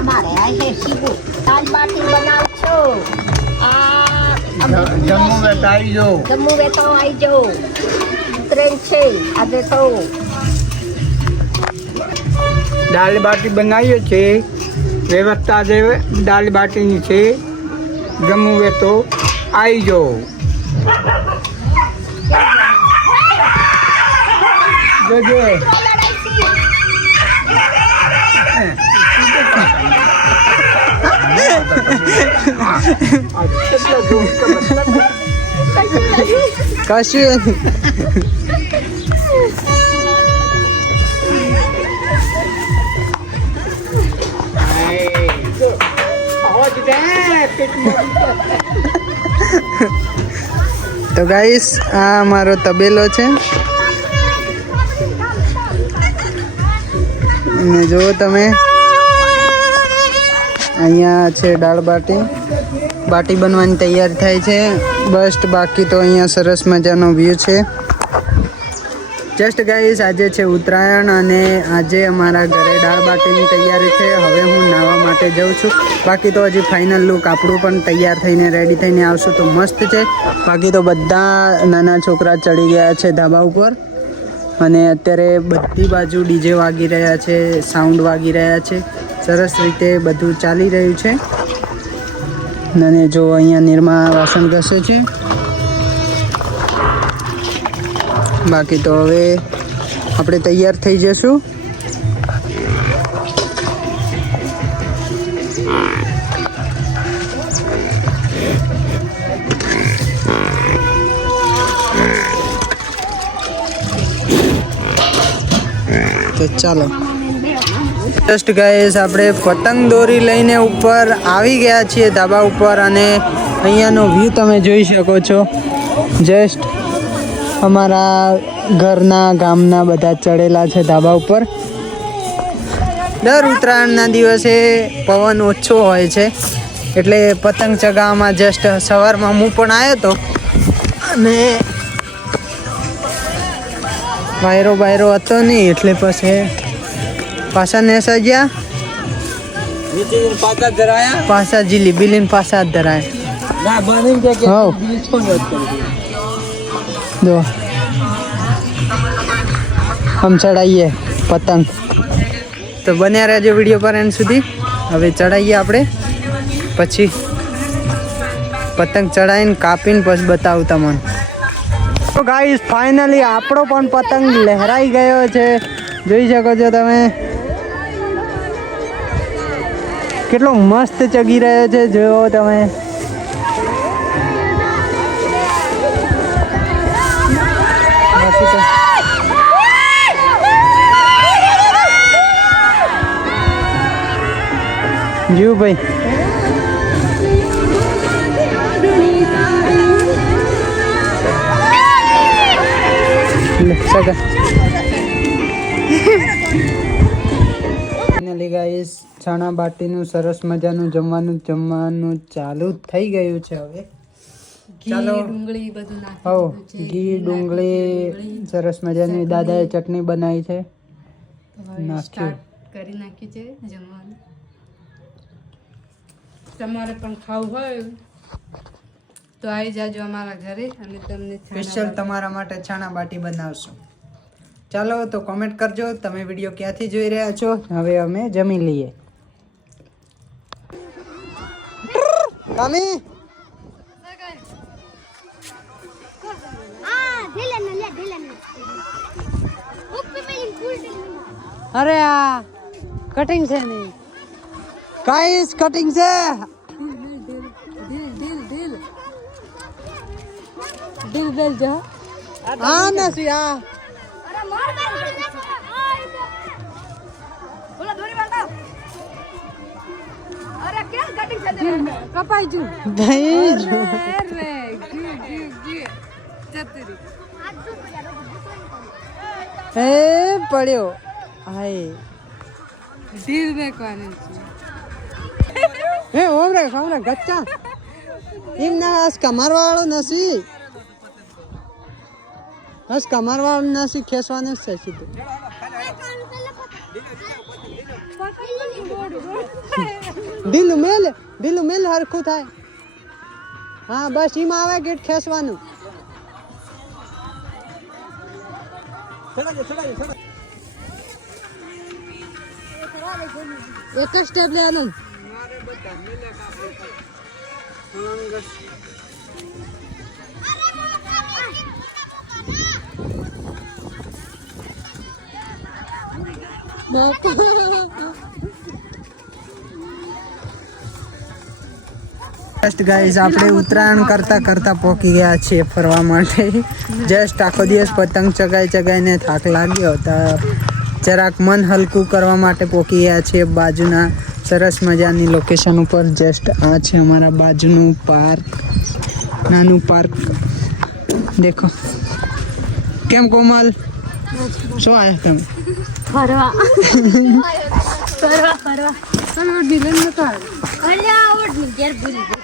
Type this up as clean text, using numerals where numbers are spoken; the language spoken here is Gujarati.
અમારે આ છે શીબુ દાળ બાટી બનાવ છો આ જમ્મુ વેત આવી જાઓ. જમ્મુ વેતો આવી જાઓ ટ્રેન છે આજે તો દાળ બાટી બનાવીએ છે. વ્યવસ્થા જે દાળ બાટીની છે. જમ્મુ વેતો આવી જાઓ. જોજે કશું તો ગાઈસ આ અમારો તબેલો છે અને જો તમે અહીંયા છે દાળ બાટી બનવાની તૈયાર થાય છે બસ બાકી તો અહીંયા સરસ મજાનો વ્યૂ છે. જસ્ટ ગાઈસ આજે છે ઉત્તરાયણ અને આજે અમારા ઘરે દાળ બાટીની તૈયારી છે. હવે હું નાહવા માટે જાઉં છું. બાકી તો હજી ફાઇનલ લુક આપણું પણ તૈયાર થઈને રેડી થઈને આવશું તો મસ્ત છે. બાકી તો બધા નાના છોકરા ચડી ગયા છે ધાબા ઉપર અને અત્યારે બધી બાજુ ડીજે વાગી રહ્યા છે, સાઉન્ડ વાગી રહ્યા છે. સરસ રીતે બધું ચાલી રહ્યું છે. અને જો અહીંયા નિર્મા વાસણ ઘસે છે. બાકી તો હવે આપણે તૈયાર થઈ જશું. તો ચાલો જસ્ટ ગાઈસ આપણે પતંગ દોરી લઈને ઉપર આવી ગયા છીએ ધાબા ઉપર અને અહીંયાનો વ્યૂ તમે જોઈ શકો છો. જસ્ટ અમારા ઘરના ગામના બધા ચડેલા છે ધાબા ઉપર. દર ઉત્તરાયણના દિવસે પવન ઓછો હોય છે એટલે પતંગ ચગાવવામાં જસ્ટ સવારમાં હું પણ આવ્યો હતો અને વાયરો હતો નહીં એટલે પછી પાછા નેસા ગયા પાછા જીલી બિલીન પાછા જ ધરાયા. જો हम ચડાવીએ પતંગ તો બન્યા રહેજો વિડીયો પર એન્ડ સુધી. હવે ચડાવીએ આપણે પછી પતંગ ચડાવીને કાપીને પછી બતાવું તમને. તો ગાઈસ ફાઇનલી આપણો પણ પતંગ લહેરાઈ ગયો છે. જોઈ શકો છો તમે કેટલો મસ્ત ચગી રહ્યો છે. જોયો તમે જીવ ભાઈ ફાઇનલી ગાઈસ ચણા બાટીનું સરસ મજાનું જમવાનું ચાલુ થઈ ગયું છે. હવે ચાલો ઘી ડુંગળી સરસ મજાની દાદાએ ચટણી બનાવી છે નાખ્યું કરી નાખ્યું છે જમવાનું. તમારે પણ ખાવું હોય તો આવી જાજો અમારા ઘરે અને તમને સ્પેશિયલ તમારા માટે ચણા બાટી બનાવશું. ચાલો તો કોમેન્ટ કરજો તમે વિડીયો ક્યાંથી જોઈ રહ્યા છો. હવે અમે જમી લઈએ. કામી અરે આ કટિંગ છે નહીં ગાઈસ કટિંગ છે. દિલ બેલ જો હા નથી આ કપાઈ જુ દહીં એ પડ્યો હાય દિલ મેં કોને હે ઓમરે ગચ્ચા એમ ના હસ કમારવાળો નથી હસ કમારવાળો નથી ખેસવાનું જ છે સીધું ઢીલું મેલ હરખું થાય. હા બસ એમાં આવે ગેટ ખેંચવાનું. એક જ સ્ટેપ લે આનંદ. જસ્ટ ગાઈઝ આપણે ઉત્તરાયણ કરતા પહોંચી ગયા છીએ ફરવા માટે. જસ્ટ આખો દિવસ પતંગ ચગાઈને થાક લાગ્યો તો જરાક મન હલકું કરવા માટે પહોંચી ગયા છીએ બાજુના સરસ મજાની લોકેશન ઉપર. જસ્ટ આ છે અમારા બાજુનું પાર્ક, નાનું પાર્ક. દેખો કેમ કોમલ શું આવ્યા તમે? ફરવા ડિઝાઇન નતા અલ્યા આવડ ની ઘેર ભૂલી